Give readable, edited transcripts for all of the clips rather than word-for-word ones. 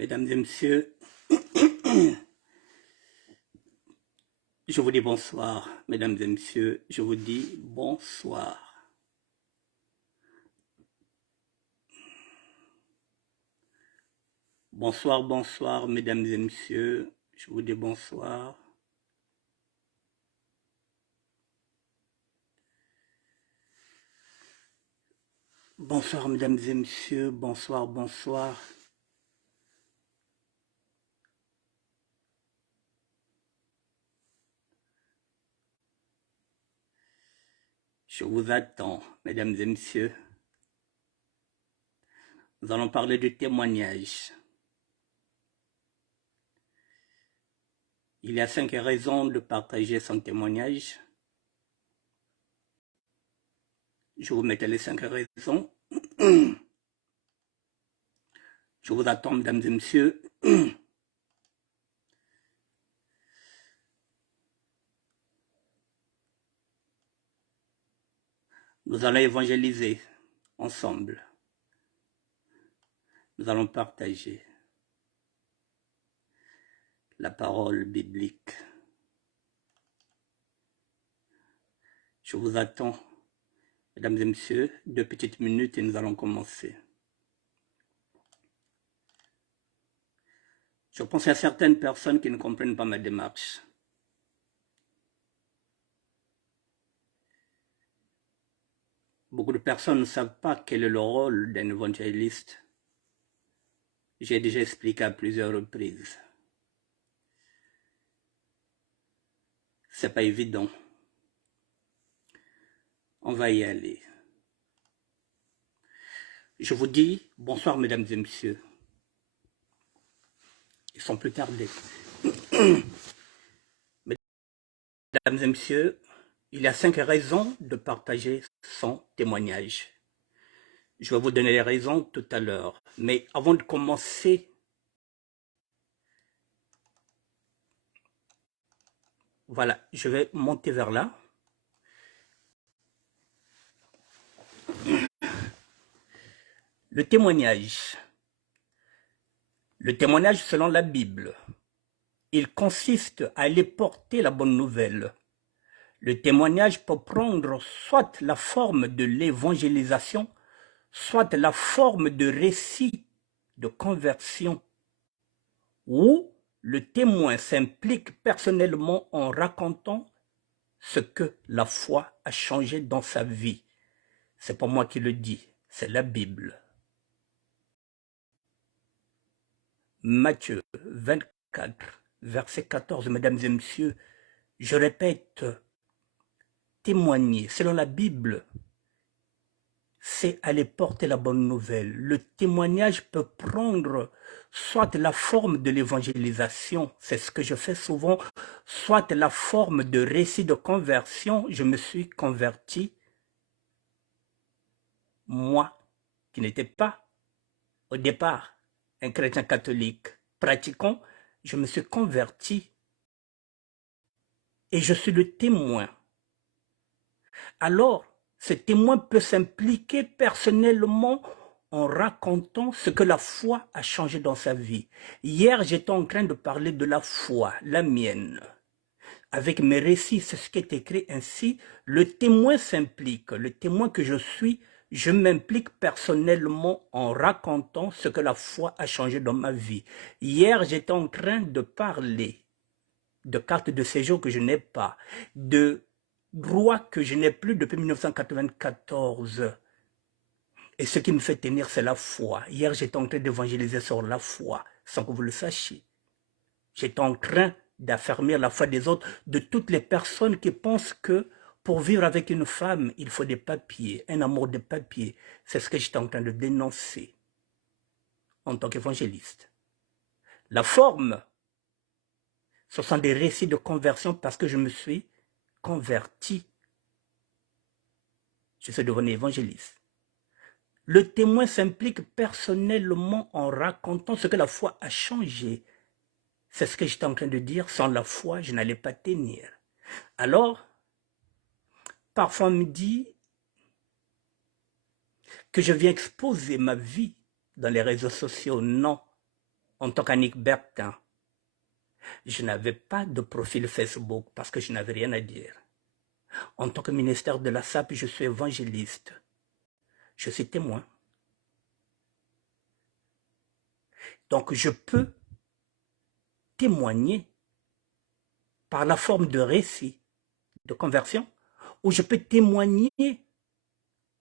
Mesdames et messieurs, je vous dis bonsoir. Mesdames et messieurs, je vous dis bonsoir. Bonsoir, bonsoir, mesdames et messieurs, je vous dis bonsoir. Bonsoir, mesdames et messieurs, bonsoir, bonsoir. Je vous attends, mesdames et messieurs. Nous allons parler de témoignage. Il y a 5 raisons de partager son témoignage. Je vous mettais les 5 raisons. Je vous attends, mesdames et messieurs. Nous allons évangéliser ensemble. Nous allons partager la parole biblique. Je vous attends, mesdames et messieurs, 2 petites minutes et nous allons commencer. Je pense à certaines personnes qui ne comprennent pas ma démarche. Beaucoup de personnes ne savent pas quel est le rôle d'un évangéliste. J'ai déjà expliqué à plusieurs reprises. C'est pas évident. On va y aller. Je vous dis bonsoir, mesdames et messieurs. Ils sont plus tardés. Mesdames et messieurs, il y a 5 raisons de partager son témoignage. Je vais vous donner les raisons tout à l'heure. Mais avant de commencer, voilà, je vais monter vers là. Le témoignage. Le témoignage selon la Bible. Il consiste à aller porter la bonne nouvelle. Le témoignage peut prendre soit la forme de l'évangélisation, soit la forme de récit de conversion, où le témoin s'implique personnellement en racontant ce que la foi a changé dans sa vie. C'est pas moi qui le dis, c'est la Bible. Matthieu 24, verset 14, mesdames et messieurs, je répète, témoigner selon la Bible, c'est aller porter la bonne nouvelle. Le témoignage peut prendre soit la forme de l'évangélisation, c'est ce que je fais souvent, soit la forme de récit de conversion, je me suis converti, moi qui n'étais pas au départ un chrétien catholique pratiquant, je me suis converti et je suis le témoin. Alors, ce témoin peut s'impliquer personnellement en racontant ce que la foi a changé dans sa vie. Hier, j'étais en train de parler de la foi, la mienne. Avec mes récits, c'est ce qui est écrit ainsi. Le témoin s'implique, le témoin que je suis, je m'implique personnellement en racontant ce que la foi a changé dans ma vie. Hier, j'étais en train de parler de carte de séjour que je n'ai pas, de droit que je n'ai plus depuis 1994. Et ce qui me fait tenir, c'est la foi. Hier, j'étais en train d'évangéliser sur la foi, sans que vous le sachiez. J'étais en train d'affermir la foi des autres, de toutes les personnes qui pensent que pour vivre avec une femme, il faut des papiers, un amour de papiers. C'est ce que j'étais en train de dénoncer en tant qu'évangéliste. La forme, ce sont des récits de conversion parce que je me suis converti. Je suis devenu évangéliste. Le témoin s'implique personnellement en racontant ce que la foi a changé. C'est ce que j'étais en train de dire. Sans la foi, je n'allais pas tenir. Alors, parfois on me dit que je viens exposer ma vie dans les réseaux sociaux. Non. en tant qu'Annick Bertin, je n'avais pas de profil Facebook parce que je n'avais rien à dire. En tant que ministère de la SAP, je suis évangéliste. Je suis témoin. Donc je peux témoigner par la forme de récit, de conversion, ou je peux témoigner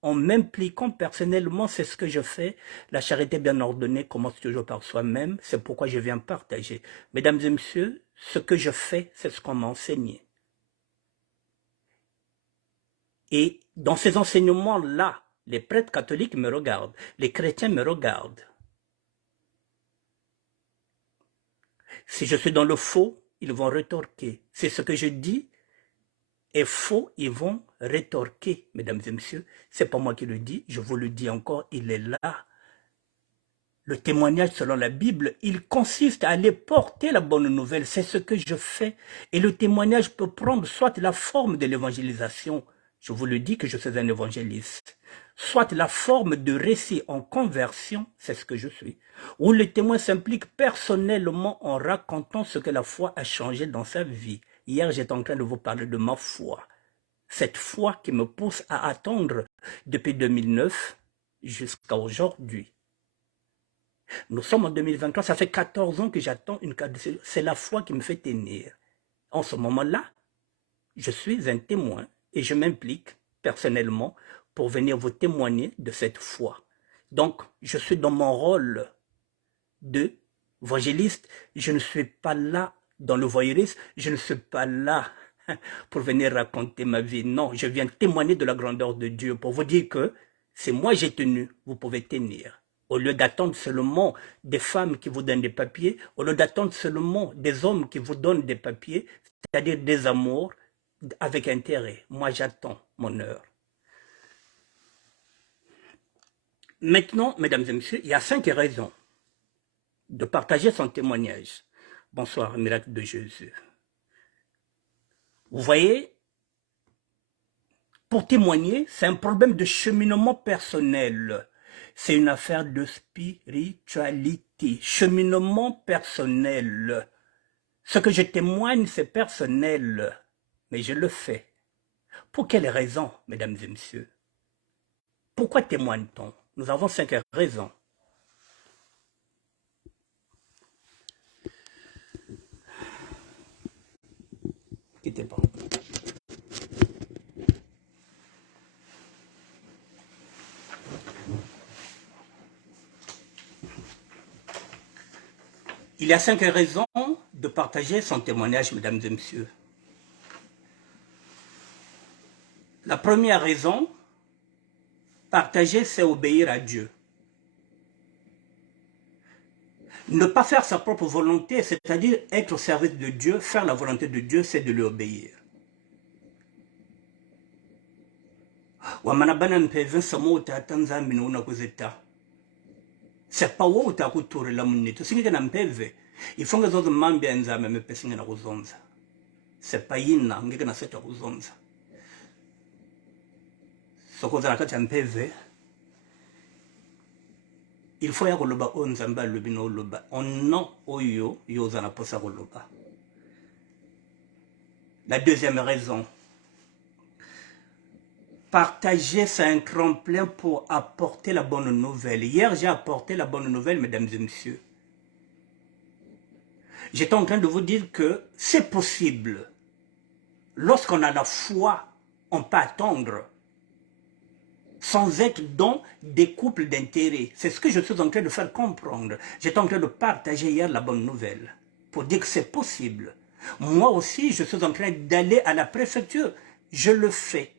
en m'impliquant personnellement, c'est ce que je fais. La charité bien ordonnée commence toujours par soi-même, c'est pourquoi je viens partager. Mesdames et messieurs, ce que je fais, c'est ce qu'on m'a enseigné. Et dans ces enseignements-là, les prêtres catholiques me regardent, les chrétiens me regardent. Si je suis dans le faux, ils vont rétorquer. C'est ce que je dis est faux, ils vont rétorquer, mesdames et messieurs. C'est pas moi qui le dis, je vous le dis encore, il est là. Le témoignage selon la Bible, il consiste à aller porter la bonne nouvelle. C'est ce que je fais. Et le témoignage peut prendre soit la forme de l'évangélisation, je vous le dis que je suis un évangéliste, soit la forme de récit en conversion, c'est ce que je suis, où le témoin s'implique personnellement en racontant ce que la foi a changé dans sa vie. Hier, j'étais en train de vous parler de ma foi. Cette foi qui me pousse à attendre depuis 2009 jusqu'à aujourd'hui. Nous sommes en 2023, ça fait 14 ans que j'attends une carte de séjour. C'est la foi qui me fait tenir. En ce moment-là, je suis un témoin et je m'implique personnellement pour venir vous témoigner de cette foi. Donc, je suis dans mon rôle d'évangéliste. Je ne suis pas là dans le voyeurisme. Je ne suis pas là pour venir raconter ma vie. Non, je viens témoigner de la grandeur de Dieu pour vous dire que c'est moi j'ai tenu, vous pouvez tenir. Au lieu d'attendre seulement des femmes qui vous donnent des papiers, au lieu d'attendre seulement des hommes qui vous donnent des papiers, c'est-à-dire des amours avec intérêt. Moi, j'attends mon heure. Maintenant, mesdames et messieurs, il y a 5 raisons de partager son témoignage. Bonsoir, miracle de Jésus. Vous voyez, pour témoigner, c'est un problème de cheminement personnel. C'est une affaire de spiritualité, cheminement personnel. Ce que je témoigne, c'est personnel, mais je le fais. Pour quelles raisons, mesdames et messieurs? Pourquoi témoigne-t-on? Nous avons 5 raisons. Quittez pas. Il y a 5 raisons de partager son témoignage, mesdames et messieurs. La première raison, partager, c'est obéir à Dieu. Ne pas faire sa propre volonté, c'est-à-dire être au service de Dieu, faire la volonté de Dieu, c'est de lui obéir. C'est pas où tu as couturé la munite. C'est que n'ampeve. Il faut que les autres membres enzame me pessinga na kuzonza. C'est pas yina ngeke na seta kuzonza. Sokoza nakati ampeve. Il faut ya koloba onzamba lobino loba. On oyo yoza na posa koloba. La deuxième raison. Partager, c'est un tremplin pour apporter la bonne nouvelle. Hier, j'ai apporté la bonne nouvelle, mesdames et messieurs. J'étais en train de vous dire que c'est possible. Lorsqu'on a la foi, on peut attendre sans être dans des couples d'intérêt. C'est ce que je suis en train de faire comprendre. J'étais en train de partager hier la bonne nouvelle pour dire que c'est possible. Moi aussi, je suis en train d'aller à la préfecture. Je le fais.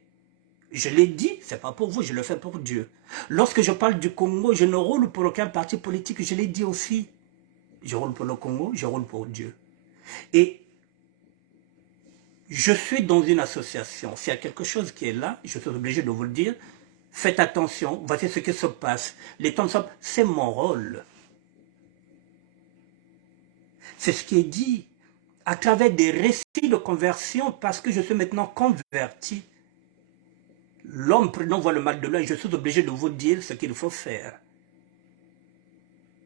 Je l'ai dit, c'est pas pour vous, je le fais pour Dieu. Lorsque je parle du Congo, je ne roule pour aucun parti politique, je l'ai dit aussi. Je roule pour le Congo, je roule pour Dieu. Et je suis dans une association. S'il y a quelque chose qui est là, je suis obligé de vous le dire. Faites attention, voici ce qui se passe. Les temps sont, c'est mon rôle. C'est ce qui est dit à travers des récits de conversion, parce que je suis maintenant converti. L'homme prenant voit le mal de l'œil, je suis obligé de vous dire ce qu'il faut faire.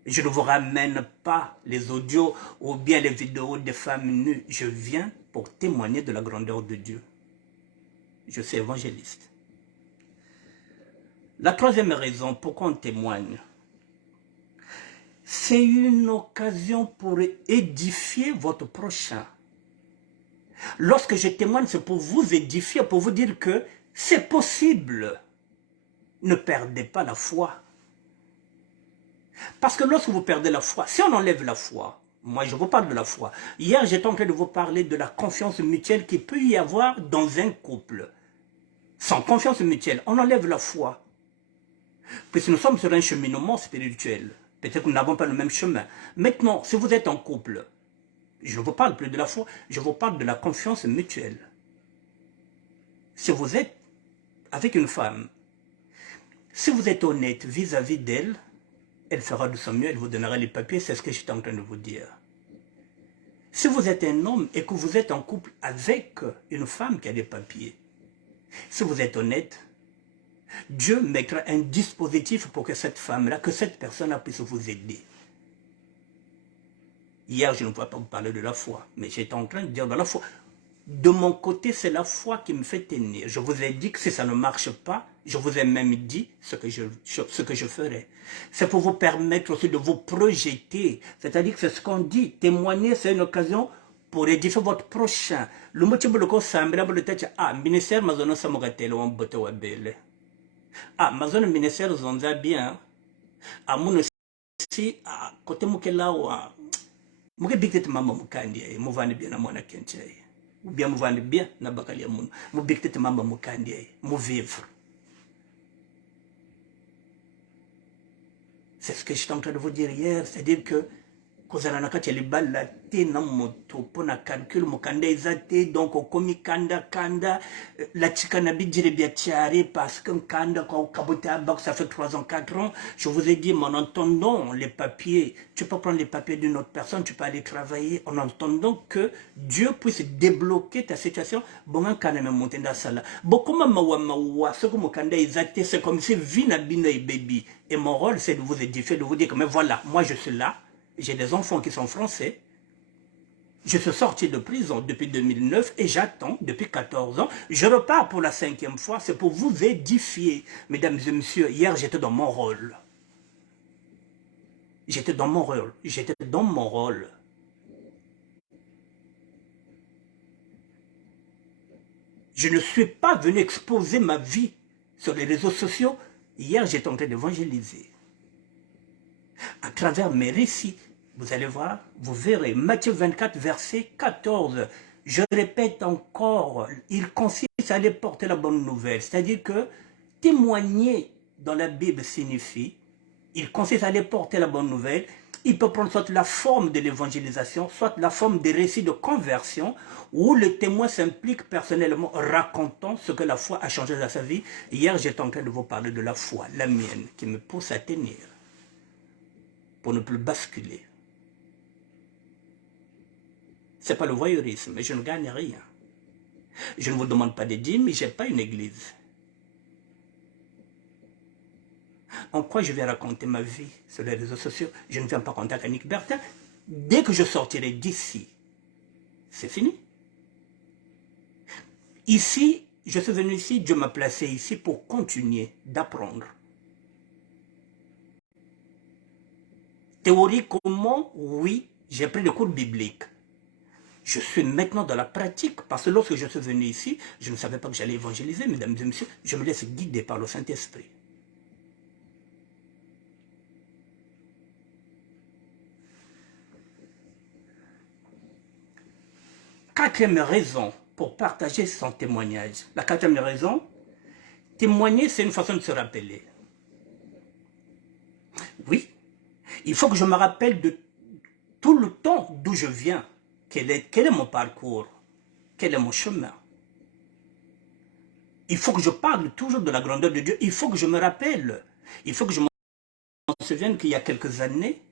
Je ne vous ramène pas les audios ou bien les vidéos des femmes nues. Je viens pour témoigner de la grandeur de Dieu. Je suis évangéliste. La troisième raison pourquoi on témoigne, c'est une occasion pour édifier votre prochain. Lorsque je témoigne, c'est pour vous édifier, pour vous dire que c'est possible. Ne perdez pas la foi. Parce que lorsque vous perdez la foi, si on enlève la foi, moi je vous parle de la foi. Hier, j'étais en train de vous parler de la confiance mutuelle qu'il peut y avoir dans un couple. Sans confiance mutuelle, on enlève la foi. Puisque nous sommes sur un cheminement spirituel. Peut-être que nous n'avons pas le même chemin. Maintenant, si vous êtes en couple, je ne vous parle plus de la foi, je vous parle de la confiance mutuelle. Si vous êtes avec une femme, si vous êtes honnête vis-à-vis d'elle, elle fera de son mieux, elle vous donnera les papiers, c'est ce que j'étais en train de vous dire. Si vous êtes un homme et que vous êtes en couple avec une femme qui a des papiers, si vous êtes honnête, Dieu mettra un dispositif pour que cette femme-là, que cette personne-là puisse vous aider. Hier, je ne pouvais pas vous parler de la foi, mais j'étais en train de dire de la foi. De mon côté, c'est la foi qui me fait tenir. Je vous ai dit que si ça ne marche pas, je vous ai même dit ce que je ferai. C'est pour vous permettre aussi de vous projeter. C'est-à-dire que c'est ce qu'on dit. Témoigner, c'est une occasion pour édifier votre prochain. Le motif de quoi ça me ministère mazono samogatele on bote wa bele. Mazono ministère zonza bien. Mon aussi côté mukela wa muke dictate mama mukandi muvani bien na mwana kenche. Ou bien vous vendez bien na bakali ya munu mu bictete mamba mukandi mu vivre. C'est ce que je suis en train de vous dire hier, c'est-à-dire que kozala na kati ya libala te na moto pona calcul mukanda ezate donc okomi kanda la tika na bidjire bia tiare parce que kanda kwa kabota bak ça fait 3 ans 4 ans, je vous ai dit mais en entendant les papiers, tu peux prendre les papiers d'une autre personne, tu peux aller travailler en entendant que Dieu puisse débloquer ta situation. Bon kana me montenda sala bokoma mawa ce que mukanda ezate, c'est comme si vina bina et baby, et mon rôle c'est de vous édifier, de vous dire que mais voilà, moi je suis là. J'ai des enfants qui sont français. Je suis sorti de prison depuis 2009 et j'attends depuis 14 ans. Je repars pour la 5e fois. C'est pour vous édifier. Mesdames et messieurs, hier j'étais dans mon rôle. J'étais dans mon rôle. J'étais dans mon rôle. Je ne suis pas venu exposer ma vie sur les réseaux sociaux. Hier j'étais en train d'évangéliser. À travers mes récits, vous allez voir, vous verrez, Matthieu 24, verset 14. Je répète encore, il consiste à aller porter la bonne nouvelle. C'est-à-dire que témoigner dans la Bible signifie, il consiste à aller porter la bonne nouvelle. Il peut prendre soit la forme de l'évangélisation, soit la forme des récits de conversion, où le témoin s'implique personnellement racontant ce que la foi a changé dans sa vie. Hier, j'étais en train de vous parler de la foi, la mienne, qui me pousse à tenir, pour ne plus basculer. Ce n'est pas le voyeurisme, mais je ne gagne rien. Je ne vous demande pas de dîmes, mais je n'ai pas une église. En quoi je vais raconter ma vie sur les réseaux sociaux? Je ne viens pas raconter à Annick Bertin. Dès que je sortirai d'ici, c'est fini. Ici, je suis venu ici, Dieu m'a placé ici pour continuer d'apprendre. Théoriquement, oui, j'ai pris le cours biblique. Je suis maintenant dans la pratique, parce que lorsque je suis venu ici, je ne savais pas que j'allais évangéliser, mesdames et messieurs, je me laisse guider par le Saint-Esprit. Quatrième raison pour partager son témoignage. La quatrième raison, témoigner, c'est une façon de se rappeler. Oui, il faut que je me rappelle de tout le temps d'où je viens. Quel est mon parcours? Quel est mon chemin? Il faut que je parle toujours de la grandeur de Dieu. Il faut que je me rappelle. Il faut que je me souvienne qu'il y a quelques années,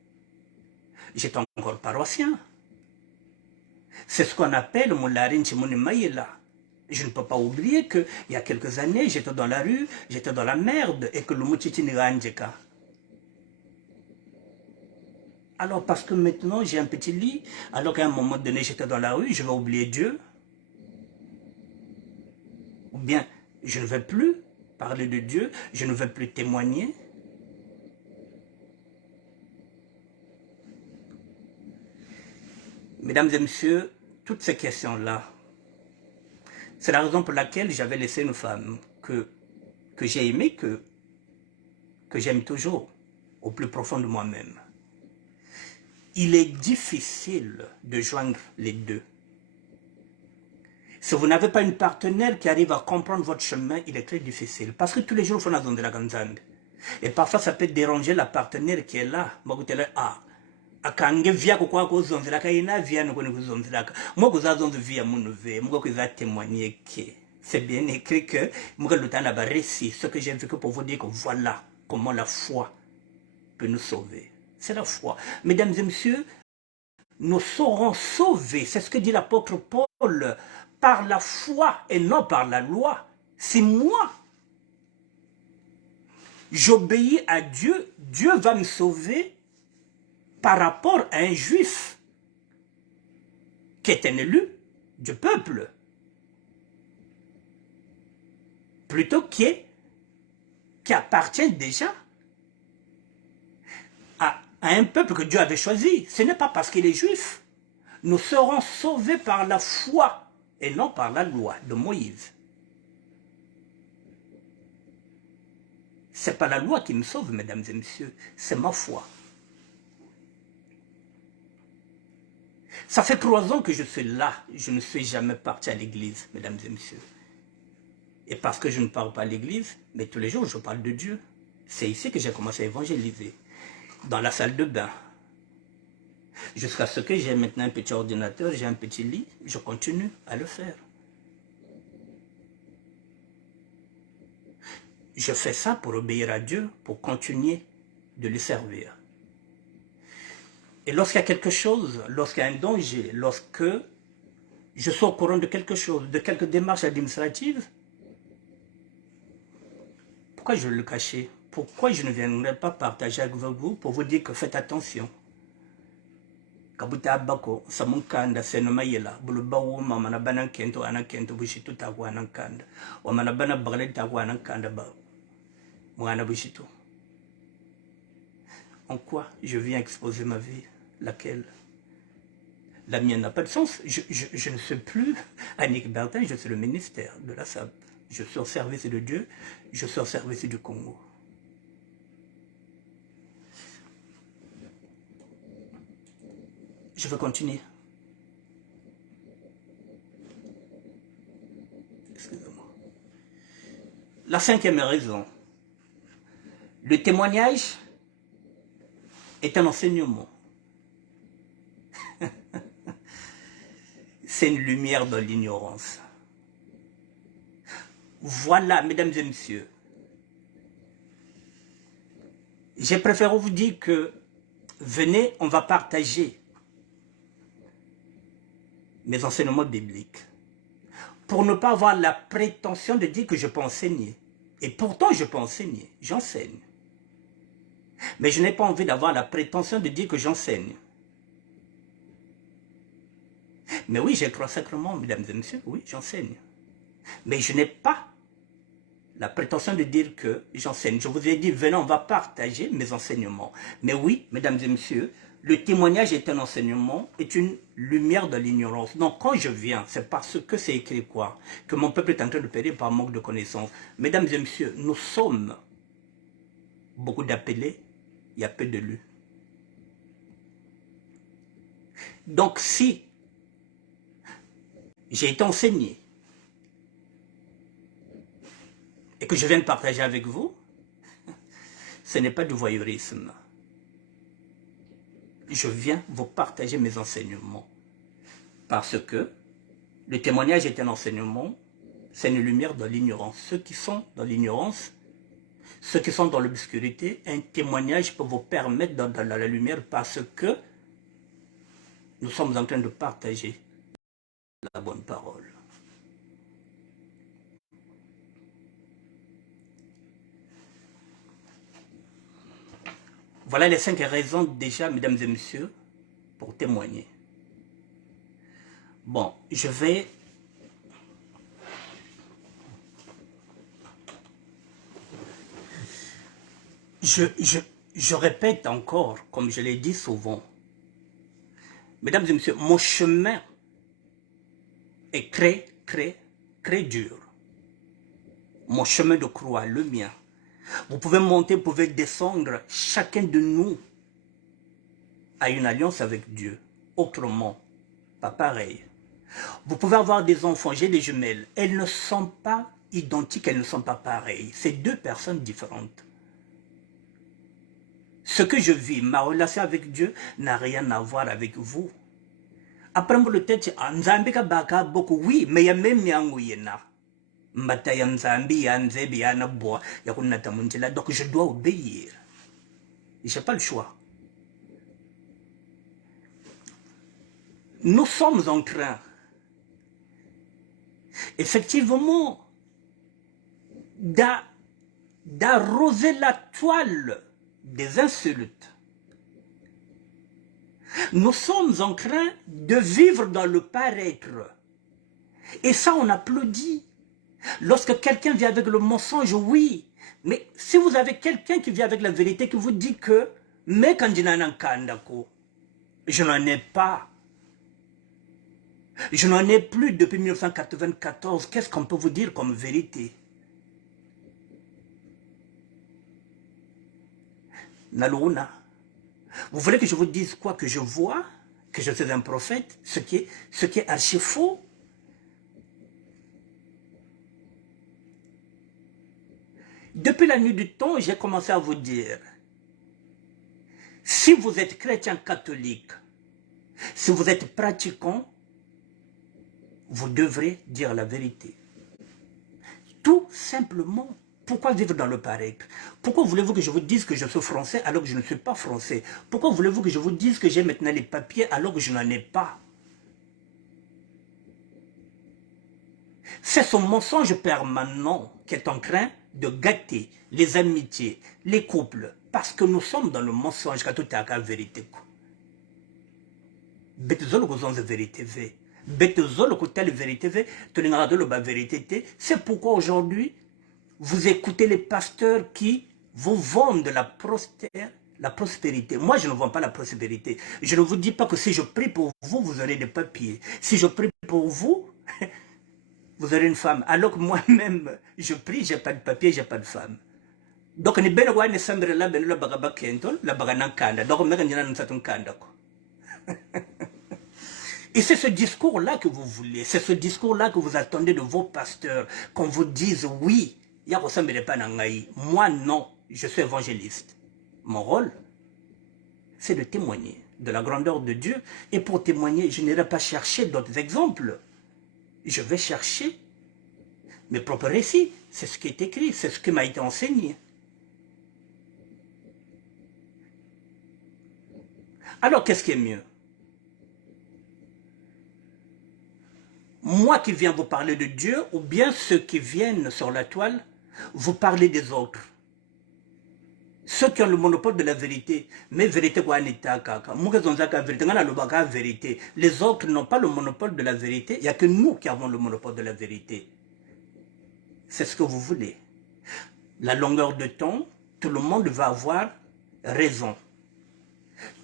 j'étais encore paroissien. C'est ce qu'on appelle mon larin chimone maïla. Je ne peux pas oublier qu'il y a quelques années, j'étais dans la rue, j'étais dans la merde et que le moutiti n'ira. Alors parce que maintenant j'ai un petit lit, alors qu'à un moment donné j'étais dans la rue, je vais oublier Dieu. Ou bien je ne vais plus parler de Dieu, je ne vais plus témoigner. Mesdames et messieurs, toutes ces questions-là, c'est la raison pour laquelle j'avais laissé une femme que j'ai aimée, que j'aime toujours, au plus profond de moi-même. Il est difficile de joindre les deux. Si vous n'avez pas une partenaire qui arrive à comprendre votre chemin, il est très difficile. Parce que tous les jours, il faut la zone de la ganzande. Et parfois, ça peut déranger la partenaire qui est là. Akange via kwa ko zonzela ka ina via no ko zonzela ka mo ko za zonzo via mon ve mo ko za témoigner que c'est bien écrit que mo ko lutana ba récit ce que j'ai vécu pour vous dire que voilà comment la foi peut nous sauver. C'est la foi. Mesdames et messieurs, nous serons sauvés, c'est ce que dit l'apôtre Paul, par la foi et non par la loi. Si moi j'obéis à Dieu, Dieu va me sauver par rapport à un juif qui est un élu du peuple, plutôt qui appartient déjà à un peuple que Dieu avait choisi. Ce n'est pas parce qu'il est juif. Nous serons sauvés par la foi et non par la loi de Moïse. Ce n'est pas la loi qui me sauve, mesdames et messieurs, c'est ma foi. Ça fait 3 ans que je suis là, je ne suis jamais parti à l'église, mesdames et messieurs. Et parce que je ne parle pas à l'église, mais tous les jours je parle de Dieu. C'est ici que j'ai commencé à évangéliser, dans la salle de bain. Jusqu'à ce que j'ai maintenant un petit ordinateur, j'ai un petit lit, je continue à le faire. Je fais ça pour obéir à Dieu, pour continuer de lui servir. Et lorsqu'il y a quelque chose, lorsqu'il y a un danger, lorsque je suis au courant de quelque chose, de quelques démarches administratives, pourquoi je vais le cacher? Pourquoi je ne viendrai pas partager avec vous pour vous dire que faites attention? Kabuta bako samunkanda senomayela bulubawu mamana bana kento anakento bushitu taku anankanda wamana bana bagale taku anankanda ba mwana bushitu. En quoi je viens exposer ma vie? Laquelle? La mienne n'a pas de sens. Je ne suis plus Annick Bertin, je suis le ministère de la SAP. Je suis au service de Dieu, je suis au service du Congo. Je vais continuer. Excusez-moi. La 5e raison. Le témoignage est un enseignement. C'est une lumière dans l'ignorance. Voilà, mesdames et messieurs. J'ai préféré vous dire que venez, on va partager mes enseignements bibliques. Pour ne pas avoir la prétention de dire que je peux enseigner. Et pourtant, je peux enseigner. J'enseigne. Mais je n'ai pas envie d'avoir la prétention de dire que j'enseigne. Mais oui, j'ai 3 sacrements, mesdames et messieurs. Oui, j'enseigne. Mais je n'ai pas la prétention de dire que j'enseigne. Je vous ai dit, venez, on va partager mes enseignements. Mais oui, mesdames et messieurs, le témoignage est un enseignement, est une lumière de l'ignorance. Donc quand je viens, c'est parce que c'est écrit quoi? Que mon peuple est en train de périr par manque de connaissances. Mesdames et messieurs, nous sommes beaucoup d'appelés, il y a peu d'élus. Donc si j'ai été enseigné et que je viens de partager avec vous, ce n'est pas du voyeurisme. Je viens vous partager mes enseignements. Parce que le témoignage est un enseignement, c'est une lumière dans l'ignorance. Ceux qui sont dans l'ignorance, ceux qui sont dans l'obscurité, un témoignage peut vous permettre dans la lumière parce que nous sommes en train de partager la bonne parole. Voilà les 5 raisons déjà, mesdames et messieurs, pour témoigner. Bon, je vais... Je répète encore, comme je l'ai dit souvent, mesdames et messieurs, mon chemin est très dur. Mon chemin de croix, le mien. Vous pouvez monter, vous pouvez descendre. Chacun de nous a une alliance avec Dieu. Autrement, pas pareil. Vous pouvez avoir des enfants, j'ai des jumelles. Elles ne sont pas identiques, elles ne sont pas pareilles. C'est 2 personnes différentes. Ce que je vis, ma relation avec Dieu, n'a rien à voir avec vous. Après, le tête, oui, mais il y a même donc je dois obéir. Je n'ai pas le choix. Nous sommes en train, effectivement, d'arroser la toile des insultes. Nous sommes en train de vivre dans le paraître. Et ça, on applaudit. Lorsque quelqu'un vient avec le mensonge, oui. Mais si vous avez quelqu'un qui vient avec la vérité, qui vous dit que je n'en ai pas. Je n'en ai plus depuis 1994. Qu'est-ce qu'on peut vous dire comme vérité? Nalouna. Vous voulez que je vous dise quoi? Que je vois? Que je suis un prophète? Ce qui est archi faux? Depuis la nuit du temps, j'ai commencé à vous dire, si vous êtes chrétien catholique, si vous êtes pratiquant, vous devrez dire la vérité. Tout simplement. Pourquoi vivre dans le paraître? Pourquoi voulez-vous que je vous dise que je suis français alors que je ne suis pas français? Pourquoi voulez-vous que je vous dise que j'ai maintenant les papiers alors que je n'en ai pas? C'est ce mensonge permanent qui est en train de gâter les amitiés, les couples, parce que nous sommes dans le mensonge quand tout est à la vérité. C'est pourquoi aujourd'hui, vous écoutez les pasteurs qui vous vendent la prospérité. Moi, je ne vends pas la prospérité. Je ne vous dis pas que si je prie pour vous, vous aurez des papiers. Si je prie pour vous, vous aurez une femme. Alors que moi-même, je prie, j'ai pas de papier, j'ai pas de femme. Donc, ni ben wa ne sambre la ben la bagaba kentol, la bagana kanda. Donc, mega nyana nsatun kanda ko. Et c'est ce discours-là que vous voulez, c'est ce discours-là que vous attendez de vos pasteurs, qu'on vous dise oui, moi non, je suis évangéliste. Mon rôle, c'est de témoigner de la grandeur de Dieu. Et pour témoigner, je n'irai pas chercher d'autres exemples. Je vais chercher mes propres récits. C'est ce qui est écrit, c'est ce qui m'a été enseigné. Alors, qu'est-ce qui est mieux? Moi qui viens vous parler de Dieu, ou bien ceux qui viennent sur la toile, vous parler des autres. Ceux qui ont le monopole de la vérité, mais vérité quoi n'est vérité. Les autres n'ont pas le monopole de la vérité, il n'y a que nous qui avons le monopole de la vérité. C'est ce que vous voulez. La longueur de temps, tout le monde va avoir raison.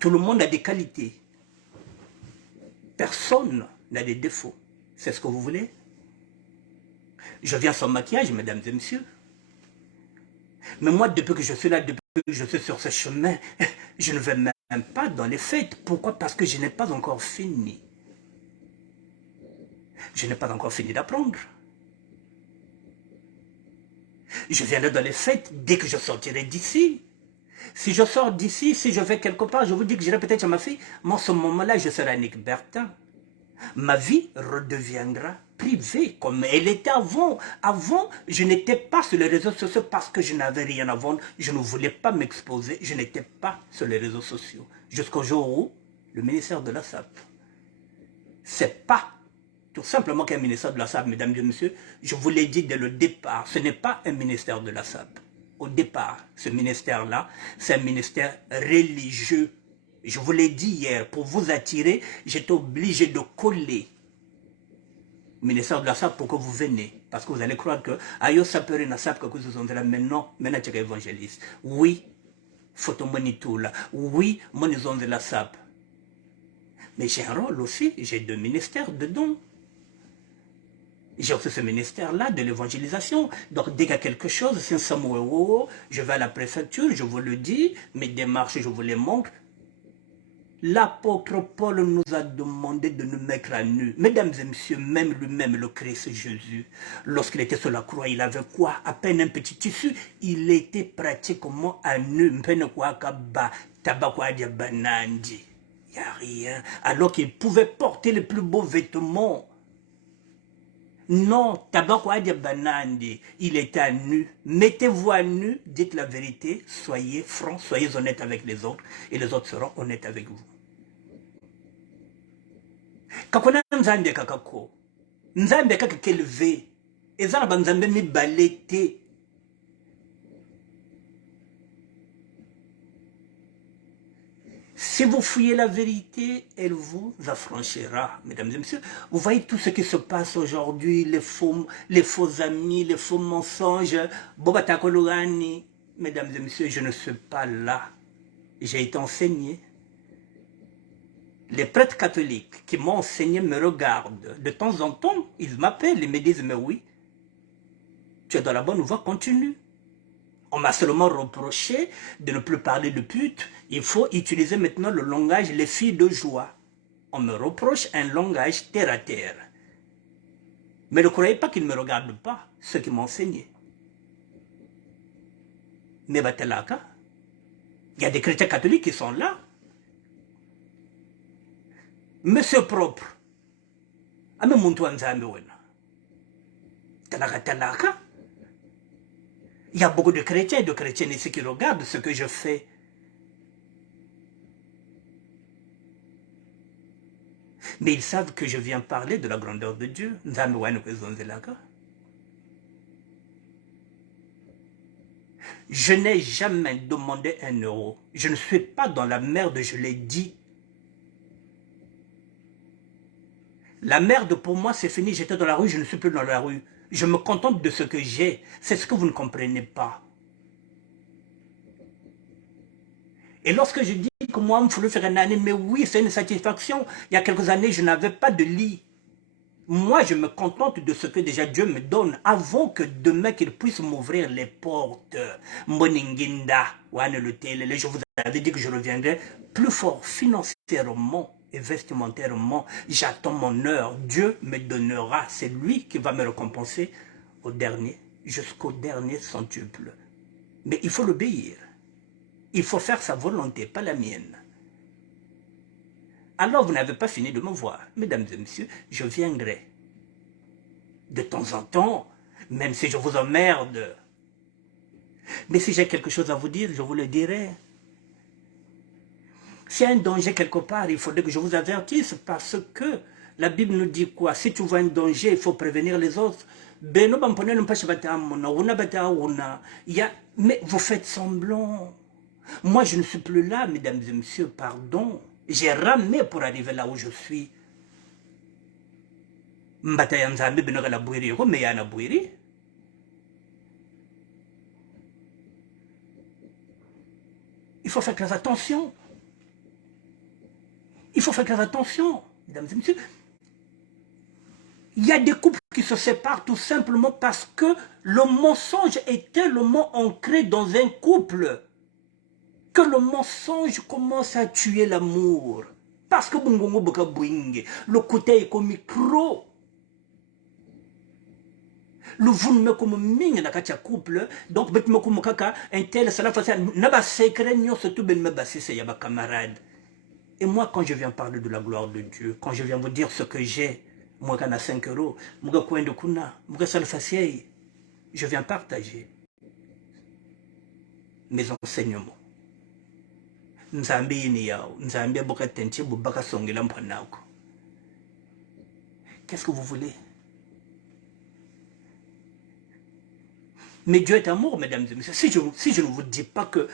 Tout le monde a des qualités. Personne n'a des défauts. C'est ce que vous voulez? Je viens sans maquillage, mesdames et messieurs. Mais moi, depuis que je suis là, depuis que je suis sur ce chemin, je ne vais même pas dans les fêtes. Pourquoi? Parce que je n'ai pas encore fini. Je n'ai pas encore fini d'apprendre. Je viendrai dans les fêtes dès que je sortirai d'ici. Si je sors d'ici, si je vais quelque part, je vous dis que j'irai peut-être à ma fille, mais en ce moment-là, je serai Annick Bertin. Ma vie redeviendra privée comme elle était avant. Avant, je n'étais pas sur les réseaux sociaux parce que je n'avais rien à vendre. Je ne voulais pas m'exposer. Je n'étais pas sur les réseaux sociaux. Jusqu'au jour où le ministère de la SAP, c'est pas tout simplement qu'un ministère de la SAP, mesdames et messieurs. Je vous l'ai dit dès le départ, ce n'est pas un ministère de la SAP. au départ, ce ministère-là, c'est un ministère religieux. Je vous l'ai dit hier, pour vous attirer, j'étais obligé de coller ministère de la SAP pour que vous venez. Parce que vous allez croire que ayo sapere na SAP que vous sont là maintenant, maintenant tu es évangéliste. Oui, photo monitoula. Oui, mon ils ont de la SAP. Mais j'ai un rôle aussi, j'ai 2 ministères dedans. J'ai aussi ce ministère-là de l'évangélisation. Donc, dès qu'il y a quelque chose, c'est un Samuel, je vais à la préfecture, je vous le dis, mes démarches, je vous les montre. L'apôtre Paul nous a demandé de nous mettre à nu. Mesdames et messieurs, même lui-même, le Christ Jésus, lorsqu'il était sur la croix, il avait quoi? À peine un petit tissu. Il était pratiquement à nu. Il n'y a rien. Alors qu'il pouvait porter les plus beaux vêtements. Non, il était à nu. Mettez-vous à nu, dites la vérité, soyez francs, soyez honnêtes avec les autres, et les autres seront honnêtes avec vous. Kakona nzambe kakako, nzambe kaka keleve, ezana banzambe mi balete. Si vous fouillez la vérité, elle vous affranchira, mesdames et messieurs. Vous voyez tout ce qui se passe aujourd'hui, les faux amis, les faux mensonges. Bobatakologani, mesdames et messieurs, je ne suis pas là. J'ai été enseigné. Les prêtres catholiques qui m'ont enseigné me regardent. De temps en temps, ils m'appellent et me disent, mais oui, tu es dans la bonne voie, continue. On m'a seulement reproché de ne plus parler de pute. Il faut utiliser maintenant le langage les filles de joie. On me reproche un langage terre à terre. Mais ne croyez pas qu'ils ne me regardent pas, ceux qui m'ont enseigné. Mais batelaka, il y a des chrétiens catholiques qui sont là. Monsieur propre. Ame muntu wanzambe wena. Talaka. Il y a beaucoup de chrétiens et de chrétiennes ici qui regardent ce que je fais. Mais ils savent que je viens parler de la grandeur de Dieu. Je n'ai jamais demandé 1 euro. Je ne suis pas dans la merde, je l'ai dit. La merde pour moi c'est fini, j'étais dans la rue, je ne suis plus dans la rue. Je me contente de ce que j'ai. C'est ce que vous ne comprenez pas. Et lorsque je dis que moi, il faut faire une année, mais oui, c'est une satisfaction. Il y a quelques années, je n'avais pas de lit. Moi, je me contente de ce que déjà Dieu me donne avant que demain qu'il puisse m'ouvrir les portes. Moninginda, je vous avais dit que je reviendrai plus fort financièrement et vestimentairement. J'attends mon heure. Dieu me donnera. C'est lui qui va me récompenser au dernier, jusqu'au dernier centuple. Mais il faut l'obéir. Il faut faire sa volonté, pas la mienne. Alors vous n'avez pas fini de me voir. Mesdames et messieurs, je viendrai. De temps en temps, même si je vous emmerde. Mais si j'ai quelque chose à vous dire, je vous le dirai. S'il y a un danger quelque part, il faudrait que je vous avertisse parce que la Bible nous dit quoi? Si tu vois un danger, il faut prévenir les autres. Mais vous faites semblant. Moi, je ne suis plus là, mesdames et messieurs, pardon. J'ai ramé pour arriver là où je suis. Il faut faire très attention. Il faut faire très attention, mesdames et messieurs. Il y a des couples qui se séparent tout simplement parce que le mensonge est tellement ancré dans un couple que le mensonge commence à tuer l'amour. Parce que le côté est comme micro. Le vous me comme ming na katia couple donc bet me comme kaka un tel cela fait na ba secret nyo surtout ben me basser ya ba camarade. Et moi quand je viens parler de la gloire de Dieu, quand je viens vous dire ce que j'ai, moi quand a 5 euros, muga coin de kuna, muga sal facier, je viens partager mes enseignements. Nzambe ni yao, nzambe boka tenti bubaka songela mpanako. Qu'est-ce que vous voulez? Mais Dieu est amour, mesdames et messieurs. Si je ne vous dis pas que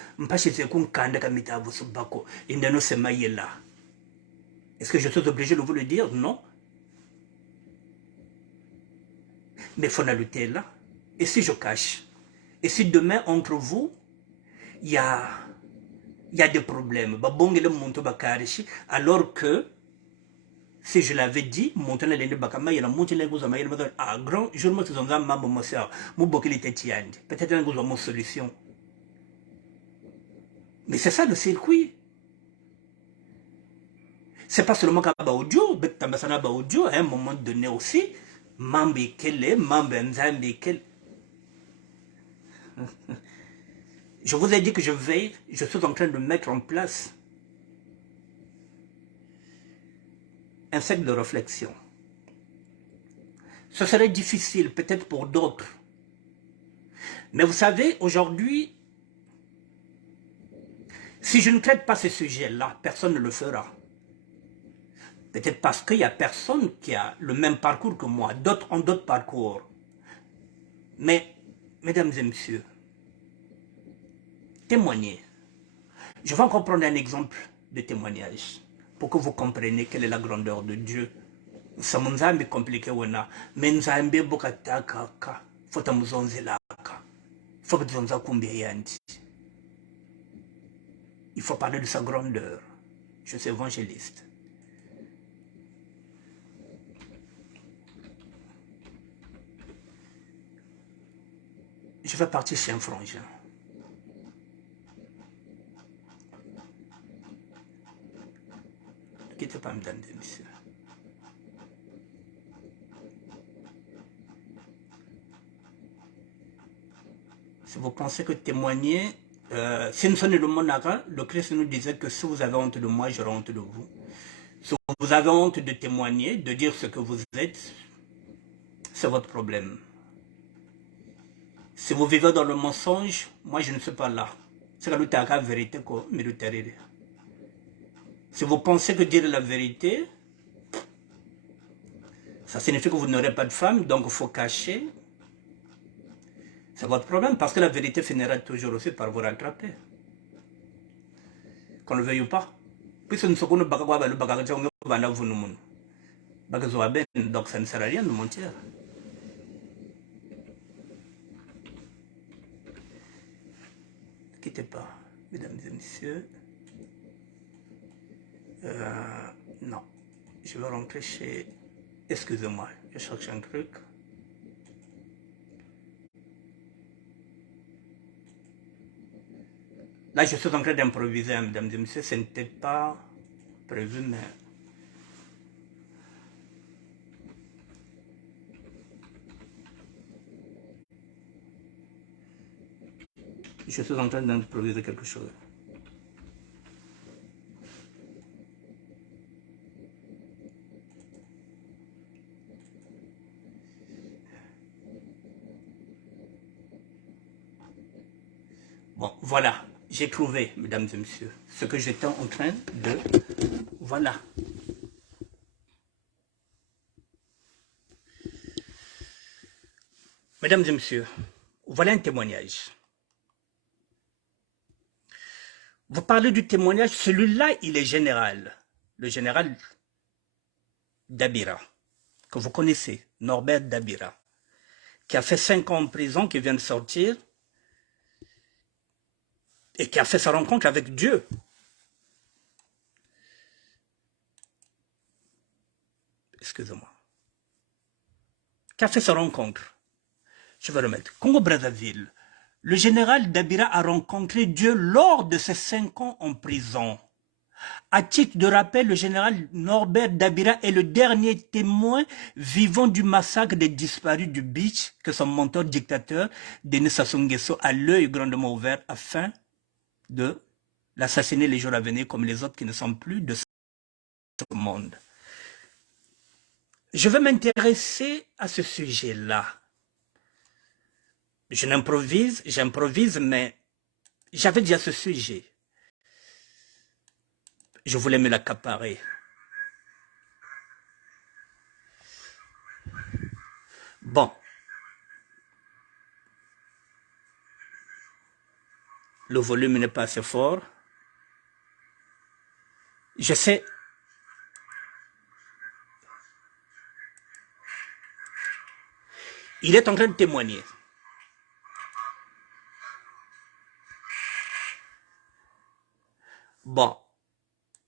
est-ce que je suis obligé de vous le dire? Non. Mais il faut lutter là. Et si je cache? Et si demain, entre vous, il y a des problèmes, alors que si je l'avais dit, peut-être une solution. Mais c'est ça le circuit. C'est pas seulement qu'à audio, mais audio, à un moment donné aussi, je vous ai dit que je suis en train de mettre en place un cercle de réflexion. Ce serait difficile peut-être pour d'autres. Mais vous savez, aujourd'hui, si je ne traite pas ce sujet-là, personne ne le fera. Peut-être parce qu'il n'y a personne qui a le même parcours que moi. D'autres ont d'autres parcours. Mais, mesdames et messieurs, témoignez. Je vais encore prendre un exemple de témoignage pour que vous compreniez quelle est la grandeur de Dieu. Samunzambi compliqué wana, menzambi bokataka ka, fota muzonzelaka, fota muzonza kumbi yandi. Il faut parler de sa grandeur. Je suis évangéliste. Je vais partir chez un frangin. Ne quittez pas, mesdames et messieurs. Si vous pensez que témoigner, si nous sommes le monara, le Christ nous disait que si vous avez honte de moi, j'aurai honte de vous. Si vous avez honte de témoigner, de dire ce que vous êtes, c'est votre problème. Si vous vivez dans le mensonge, moi je ne suis pas là. C'est la vérité que je. Si vous pensez que dire la vérité, ça signifie que vous n'aurez pas de femme, donc il faut cacher. C'est votre problème, parce que la vérité finira toujours aussi par vous rattraper. Qu'on le veuille ou pas. Puisque nous sommes donc ça ne sert à rien de mentir. Ne quittez pas, mesdames et messieurs. Non, je vais rentrer chez... Excusez-moi, je cherche un truc. Là, je suis en train d'improviser, mesdames et messieurs. Ce n'était pas prévu, mais... Je suis en train d'improviser quelque chose. Bon, voilà. J'ai trouvé, mesdames et messieurs, ce que j'étais en train de... Voilà. Mesdames et messieurs, voilà un témoignage. Vous parlez du témoignage, celui-là, il est général. Le général Dabira, que vous connaissez, Norbert Dabira, qui a fait 5 ans en prison, qui vient de sortir, et qui a fait sa rencontre avec Dieu. Excusez-moi. Qui a fait sa rencontre. Je vais remettre. Congo-Brazzaville. Le général Dabira a rencontré Dieu lors de ses 5 ans en prison. À titre de rappel, le général Norbert Dabira est le dernier témoin vivant du massacre des disparus du Beach que son mentor dictateur, Denis Sassou Nguesso, a l'œil grandement ouvert afin de l'assassiner les jours à venir comme les autres qui ne sont plus de ce monde. Je vais m'intéresser à ce sujet-là. Je n'improvise, j'improvise, mais j'avais déjà ce sujet. Je voulais me l'accaparer. Bon. Le volume n'est pas assez fort. Je sais. Il est en train de témoigner. Bon,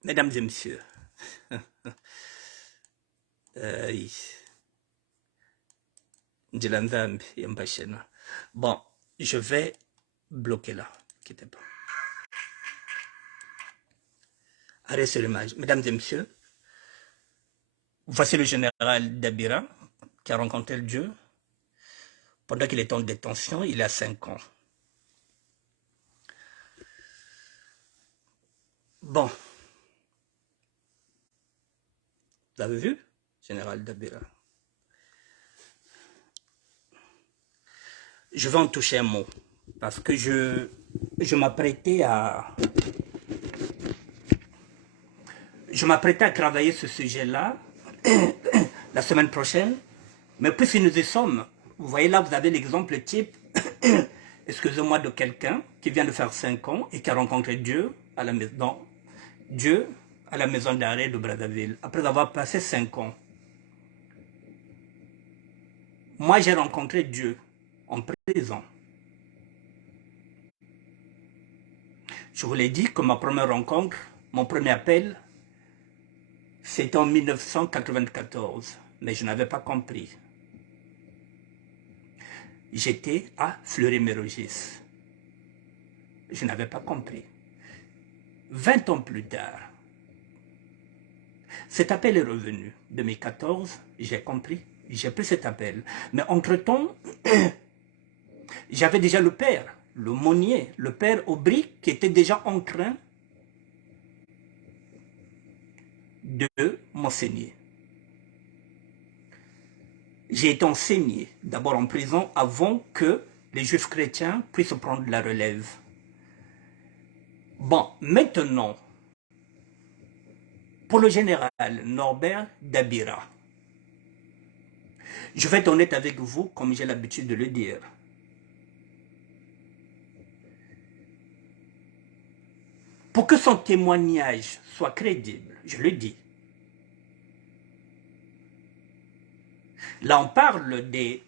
mesdames et messieurs. Bon, je vais bloquer là. Quittez pas. Arrêtez sur l'image. Mesdames et messieurs, voici le général Dabira qui a rencontré le Dieu pendant qu'il était en détention, il a 5 ans. Bon. Vous avez vu, général Dabira? Je vais en toucher un mot, parce que je m'apprêtais à... Je m'apprêtais à travailler ce sujet-là la semaine prochaine, mais puisque nous y sommes, vous voyez là, vous avez l'exemple type, excusez-moi, de quelqu'un qui vient de faire 5 ans et qui a rencontré Dieu à la maison, d'arrêt de Brazzaville, après avoir passé 5 ans. Moi, j'ai rencontré Dieu en prison. Je vous l'ai dit que ma première rencontre, mon premier appel, c'était en 1994, mais je n'avais pas compris. J'étais à Fleury-Mérogis. Je n'avais pas compris. 20 ans plus tard, cet appel est revenu. 2014, j'ai compris, j'ai pris cet appel. Mais entre-temps, j'avais déjà le père, le Monnier, le père Aubry, qui était déjà en train de m'enseigner. J'ai été enseigné d'abord en prison avant que les juifs chrétiens puissent prendre la relève. Bon, maintenant, pour le général Norbert Dabira, je vais être honnête avec vous comme j'ai l'habitude de le dire. Pour que son témoignage soit crédible, je le dis. Là, on parle des...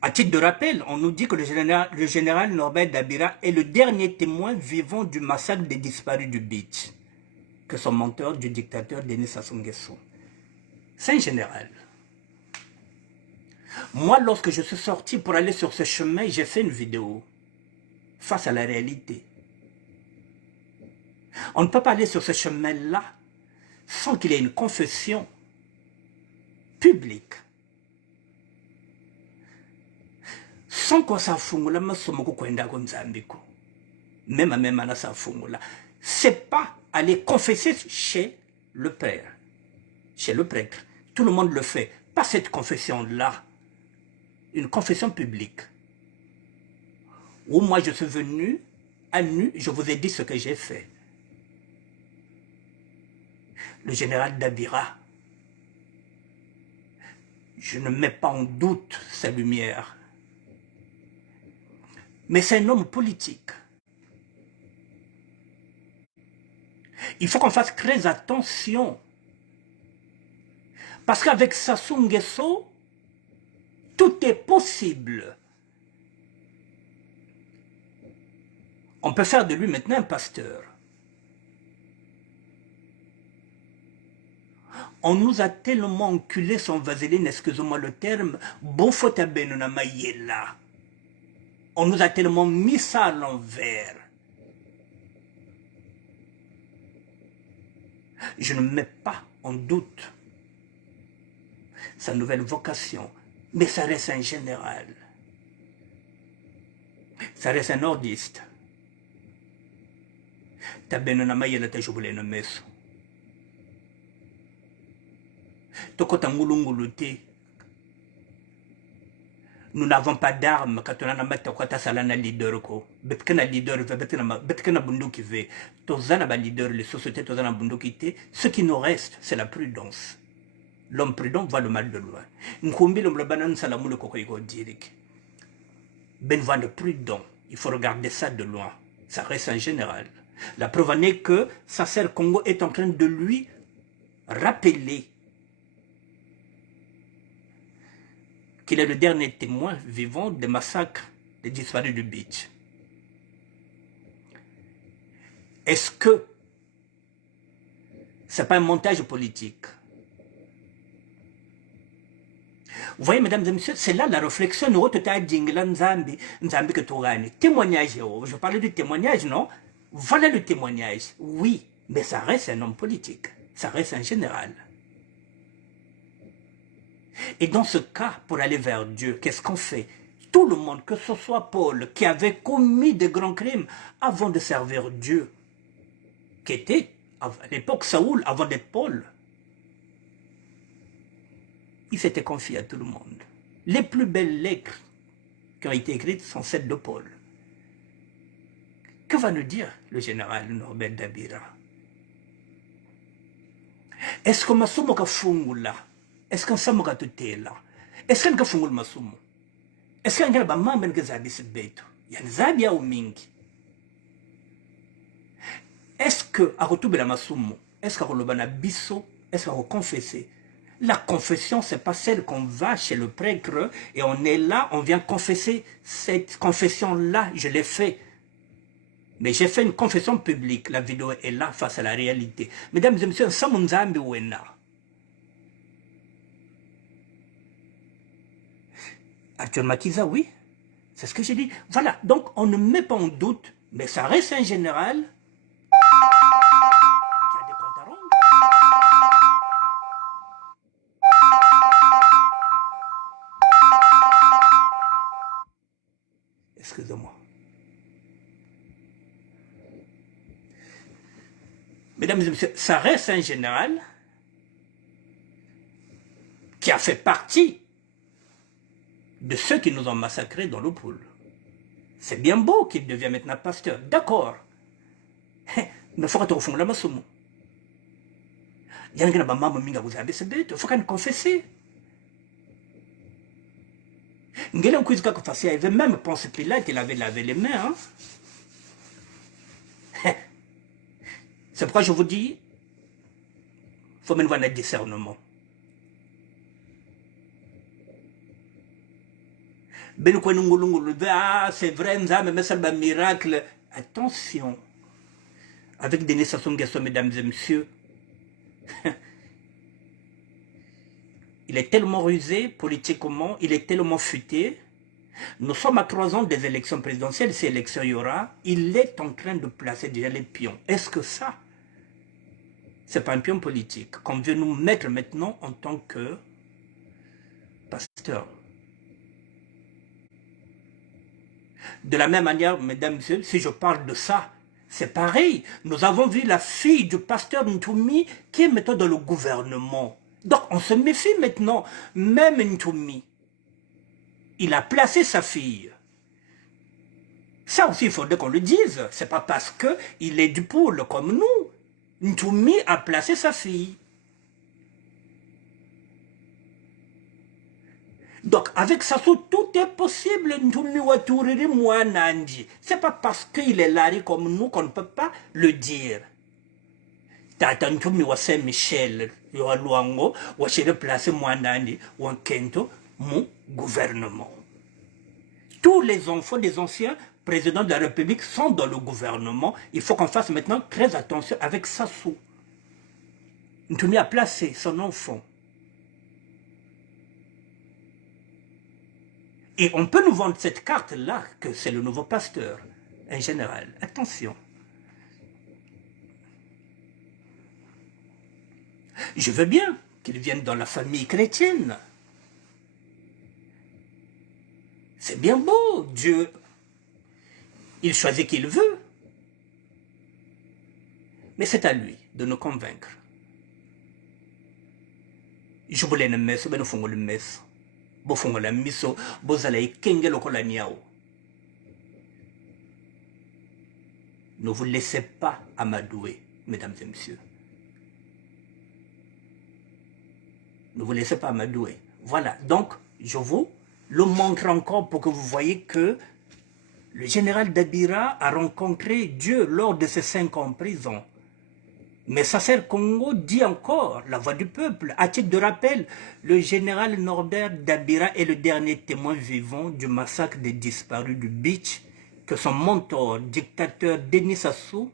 À titre de rappel, on nous dit que le général Norbert Dabira est le dernier témoin vivant du massacre des disparus du Beach, que son mentor du dictateur Denis Sassou Nguesso. C'est un général. Moi, lorsque je suis sorti pour aller sur ce chemin, j'ai fait une vidéo face à la réalité. On ne peut pas aller sur ce chemin-là sans qu'il y ait une confession publique. Sans qu'on s'affoule, même c'est pas aller confesser chez le père, chez le prêtre. Tout le monde le fait. Pas cette confession-là. Une confession publique. Où moi je suis venu à nu, je vous ai dit ce que j'ai fait. Le général Dabira, je ne mets pas en doute sa lumière. Mais c'est un homme politique. Il faut qu'on fasse très attention. Parce qu'avec Sassou Nguesso, tout est possible. On peut faire de lui maintenant un pasteur. On nous a tellement enculé son vaseline, excusez-moi le terme, on nous a tellement mis ça à l'envers. Je ne mets pas en doute sa nouvelle vocation, mais ça reste un général. Ça reste un nordiste. Nous n'avons pas d'armes quand on a un salana leader ko betkana leader betkana bunduki ve tozana ba leader les sociétés tozana bunduki te. Ce qui nous reste, c'est la prudence. L'homme prudent voit le mal de loin. Nkumbi le mlabanan salamu le kokoiko dirik. Benoît prudent, il faut regarder ça de loin. Ça reste un général. La preuve en est que Sacer Congo est en train de lui rappeler qu'il est le dernier témoin vivant des massacres des disparus du Beach. Est-ce que ce n'est pas un montage politique? Vous voyez, mesdames et messieurs, c'est là la réflexion. Témoignage, je parlais du témoignage, non? Voilà le témoignage. Oui, mais ça reste un homme politique. Ça reste un général. Et dans ce cas, pour aller vers Dieu, qu'est-ce qu'on fait? Tout le monde, que ce soit Paul, qui avait commis de grands crimes avant de servir Dieu, qui était, à l'époque, Saoul, avant d'être Paul, il s'était confié à tout le monde. Les plus belles lettres qui ont été écrites sont celles de Paul. Que va nous dire le général Norbert Dabira? Est-ce que Masumo ka fungula? Est-ce que Samu ka tutela? Est-ce que fungula Masumo? Est-ce que ba mamba nke zabi sibeto? Yani zabi au mingi. Est-ce que akotubela Masumo? Est-ce que akolobana biso? Est-ce que confesser? La confession, c'est pas celle qu'on va chez le prêtre et on est là, on vient confesser. Cette confession-là, je l'ai fait. Mais j'ai fait une confession publique. La vidéo est là face à la réalité. Mesdames et messieurs, Samunzambi Wena. Arthur Matiza, oui. C'est ce que j'ai dit. Voilà. Donc, on ne met pas en doute, mais ça reste un général qui a des comptes à rendre. Excusez-moi. Mesdames et messieurs, ça reste un général qui a fait partie de ceux qui nous ont massacrés dans le pool. C'est bien beau qu'il devient maintenant pasteur, d'accord. Mais il faut que tu fasses la massoumo. Il y a un maman minga vous avez ce bête, il faut qu'on confesse. Ngela un quiz que fasse, il avait même pensé Pilate, il avait lavé les mains. Hein? C'est pourquoi je vous dis, il faut même avoir un discernement. Ah, c'est vrai, mais c'est un miracle. Attention, avec Denis Sassou Nguesso, mesdames et messieurs, il est tellement rusé politiquement, il est tellement futé. Nous sommes à 3 ans des élections présidentielles, si élection il y aura, il est en train de placer déjà les pions. Est-ce que ça, c'est pas un pion politique qu'on veut nous mettre maintenant en tant que pasteur? De la même manière, mesdames et messieurs, si je parle de ça, c'est pareil. Nous avons vu la fille du pasteur Ntoumi qui est maintenant dans le gouvernement. Donc on se méfie maintenant. Même Ntoumi, il a placé sa fille. Ça aussi, il faudrait qu'on le dise. C'est pas parce qu'il est du pôle comme nous. Ntoumi a placé sa fille. Donc, avec Sassou, tout est possible. C'est pas parce qu'il est là comme nous qu'on ne peut pas le dire. Tata Ntoumi wa Saint-Michel, wa Luango, wa chez place Mwanandi, wa Kento, mon gouvernement. Tous les enfants des anciens présidents de la République sont dans le gouvernement. Il faut qu'on fasse maintenant très attention avec Sassou. Ntoumi a placé son enfant. Et on peut nous vendre cette carte-là, que c'est le nouveau pasteur, un général. Attention. Je veux bien qu'il vienne dans la famille chrétienne. C'est bien beau, Dieu. Il choisit qui il veut. Mais c'est à lui de nous convaincre. Je voulais une messe, mais nous faisons le messe. Bofongola miso bozala ikenge lokola niao. Ne vous laissez pas amadouer, mesdames et messieurs. Ne vous laissez pas amadouer. Voilà, donc je vous le montrer encore pour que vous voyez que le général Dabira a rencontré Dieu lors de ses 5 ans en prison. Mais Sacer Congo dit encore la voix du peuple. À titre de rappel, le général Norbert Dabira est le dernier témoin vivant du massacre des disparus du Beach que son mentor, dictateur Denis Sassou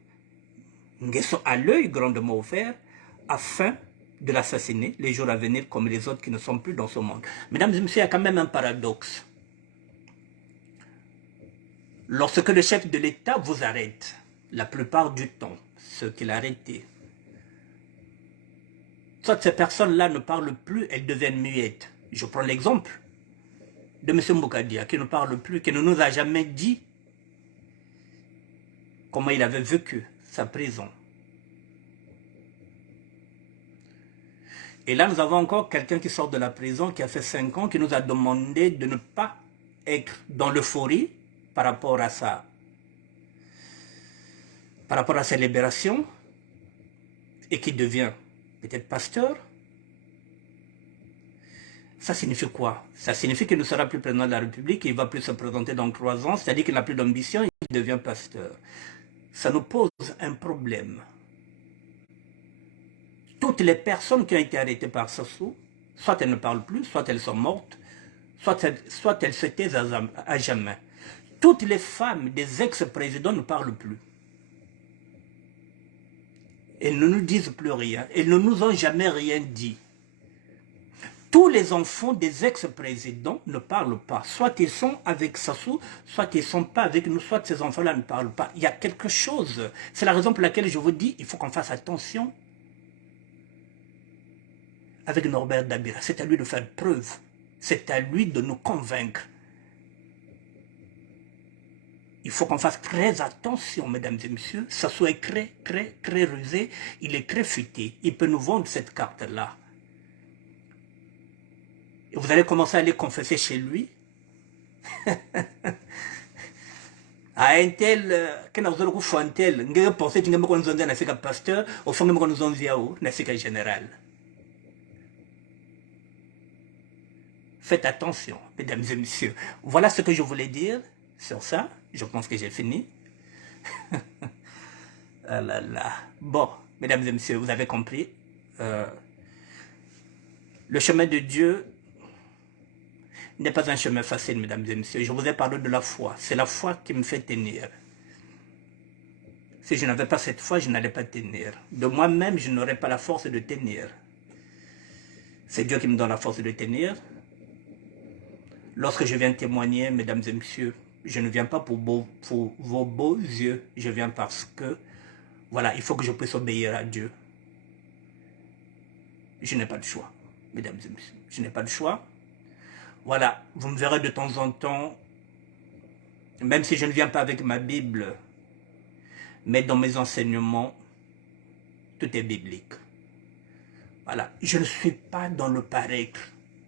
Nguesso à l'œil grandement offert, afin de l'assassiner les jours à venir comme les autres qui ne sont plus dans ce monde. Mesdames et messieurs, il y a quand même un paradoxe. Lorsque le chef de l'État vous arrête, la plupart du temps, ceux qu'il a arrêtés, soit ces personnes-là ne parlent plus, elles deviennent muettes. Je prends l'exemple de M. Mboukadia, qui ne parle plus, qui ne nous a jamais dit comment il avait vécu sa prison. Et là, nous avons encore quelqu'un qui sort de la prison, qui a fait 5 ans, qui nous a demandé de ne pas être dans l'euphorie par rapport à sa libération, et qui devient peut-être pasteur. Ça signifie quoi? Ça signifie qu'il ne sera plus président de la République, il ne va plus se présenter dans 3 ans, c'est-à-dire qu'il n'a plus d'ambition, il devient pasteur. Ça nous pose un problème. Toutes les personnes qui ont été arrêtées par Sassou, soit elles ne parlent plus, soit elles sont mortes, soit elles se taisent à jamais. Toutes les femmes des ex-présidents ne parlent plus. Elles ne nous disent plus rien. Elles ne nous ont jamais rien dit. Tous les enfants des ex-présidents ne parlent pas. Soit ils sont avec Sassou, soit ils ne sont pas avec nous, soit ces enfants-là ne parlent pas. Il y a quelque chose. C'est la raison pour laquelle je vous dis, il faut qu'on fasse attention avec Norbert Dabira. C'est à lui de faire preuve. C'est à lui de nous convaincre. Il faut qu'on fasse très attention, mesdames et messieurs. Sassou est très rusé. Il est très futé. Il peut nous vendre cette carte-là. Et vous allez commencer à aller confesser chez lui. À un tel, quand nous allons faire un tel, nous allons penser que nous allons nous un pasteur, au fond, nous allons nous envier un général. Faites attention, mesdames et messieurs. Voilà ce que je voulais dire sur ça. Je pense que j'ai fini. Ah là là. Bon, mesdames et messieurs, vous avez compris. Le chemin de Dieu n'est pas un chemin facile, mesdames et messieurs. Je vous ai parlé de la foi. C'est la foi qui me fait tenir. Si je n'avais pas cette foi, je n'allais pas tenir. De moi-même, je n'aurais pas la force de tenir. C'est Dieu qui me donne la force de tenir. Lorsque je viens témoigner, mesdames et messieurs, je ne viens pas pour vos beaux yeux. Je viens parce que, voilà, il faut que je puisse obéir à Dieu. Je n'ai pas de choix, mesdames et messieurs. Je n'ai pas de choix. Voilà, vous me verrez de temps en temps, même si je ne viens pas avec ma Bible, mais dans mes enseignements, tout est biblique. Voilà, je ne suis pas dans le paraître.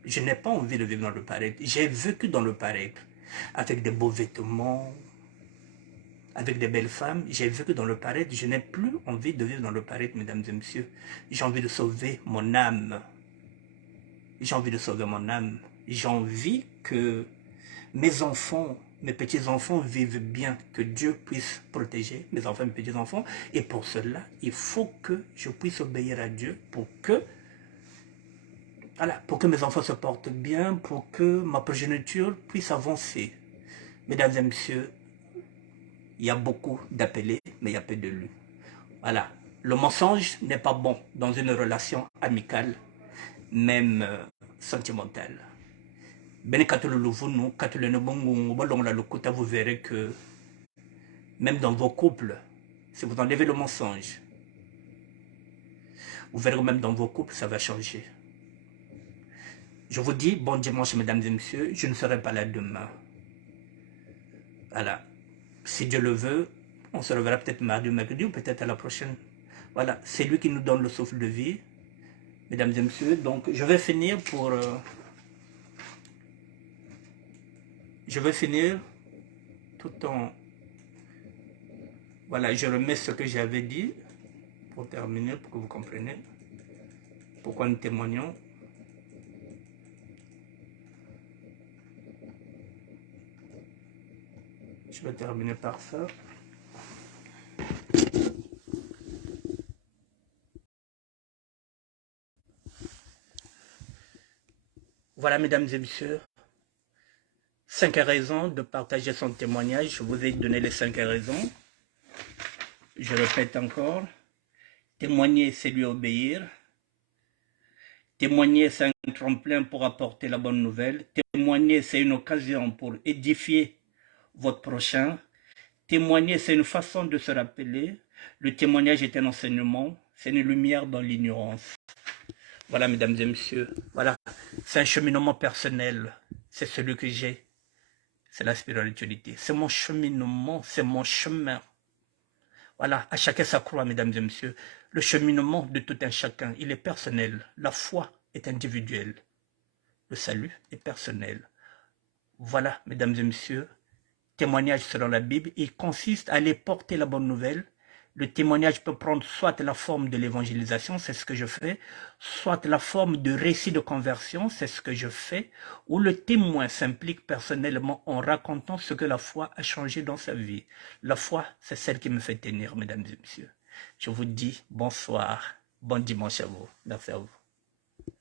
Je n'ai pas envie de vivre dans le paraître. J'ai vécu dans le paraître, avec des beaux vêtements, avec des belles femmes. J'ai vécu dans le paraître. Je n'ai plus envie de vivre dans le paraître, mesdames et messieurs. J'ai envie de sauver mon âme. J'ai envie de sauver mon âme. J'ai envie que mes enfants, mes petits-enfants vivent bien, que Dieu puisse protéger mes enfants, mes petits-enfants. Et pour cela, il faut que je puisse obéir à Dieu pour que, voilà, pour que mes enfants se portent bien, pour que ma progéniture puisse avancer. Mesdames et messieurs, il y a beaucoup d'appelés, mais il y a peu d'élus. Voilà, le mensonge n'est pas bon dans une relation amicale, même sentimentale. Vous verrez que même dans vos couples, si vous enlevez le mensonge, vous verrez que même dans vos couples, ça va changer. Je vous dis bon dimanche, mesdames et messieurs, je ne serai pas là demain. Voilà, si Dieu le veut, on se reverra peut-être mardi ou mercredi ou peut-être à la prochaine. Voilà, c'est lui qui nous donne le souffle de vie, mesdames et messieurs. Donc, je vais finir pour... je vais finir tout en... Voilà, je remets ce que j'avais dit pour terminer, pour que vous compreniez pourquoi nous témoignons. Je vais terminer par ça. Voilà, mesdames et messieurs, 5 raisons de partager son témoignage. Je vous ai donné les 5 raisons. Je répète encore. Témoigner, c'est lui obéir. Témoigner, c'est un tremplin pour apporter la bonne nouvelle. Témoigner, c'est une occasion pour édifier votre prochain. Témoigner, c'est une façon de se rappeler. Le témoignage est un enseignement. C'est une lumière dans l'ignorance. Voilà, mesdames et messieurs. Voilà, c'est un cheminement personnel. C'est celui que j'ai. C'est la spiritualité. C'est mon cheminement, c'est mon chemin. Voilà, à chacun sa croix, mesdames et messieurs. Le cheminement de tout un chacun, il est personnel. La foi est individuelle. Le salut est personnel. Voilà, mesdames et messieurs, témoignage selon la Bible, il consiste à aller porter la bonne nouvelle. Le témoignage peut prendre soit la forme de l'évangélisation, c'est ce que je fais, soit la forme de récit de conversion, c'est ce que je fais, ou le témoin s'implique personnellement en racontant ce que la foi a changé dans sa vie. La foi, c'est celle qui me fait tenir, mesdames et messieurs. Je vous dis bonsoir, bon dimanche à vous. Merci à vous.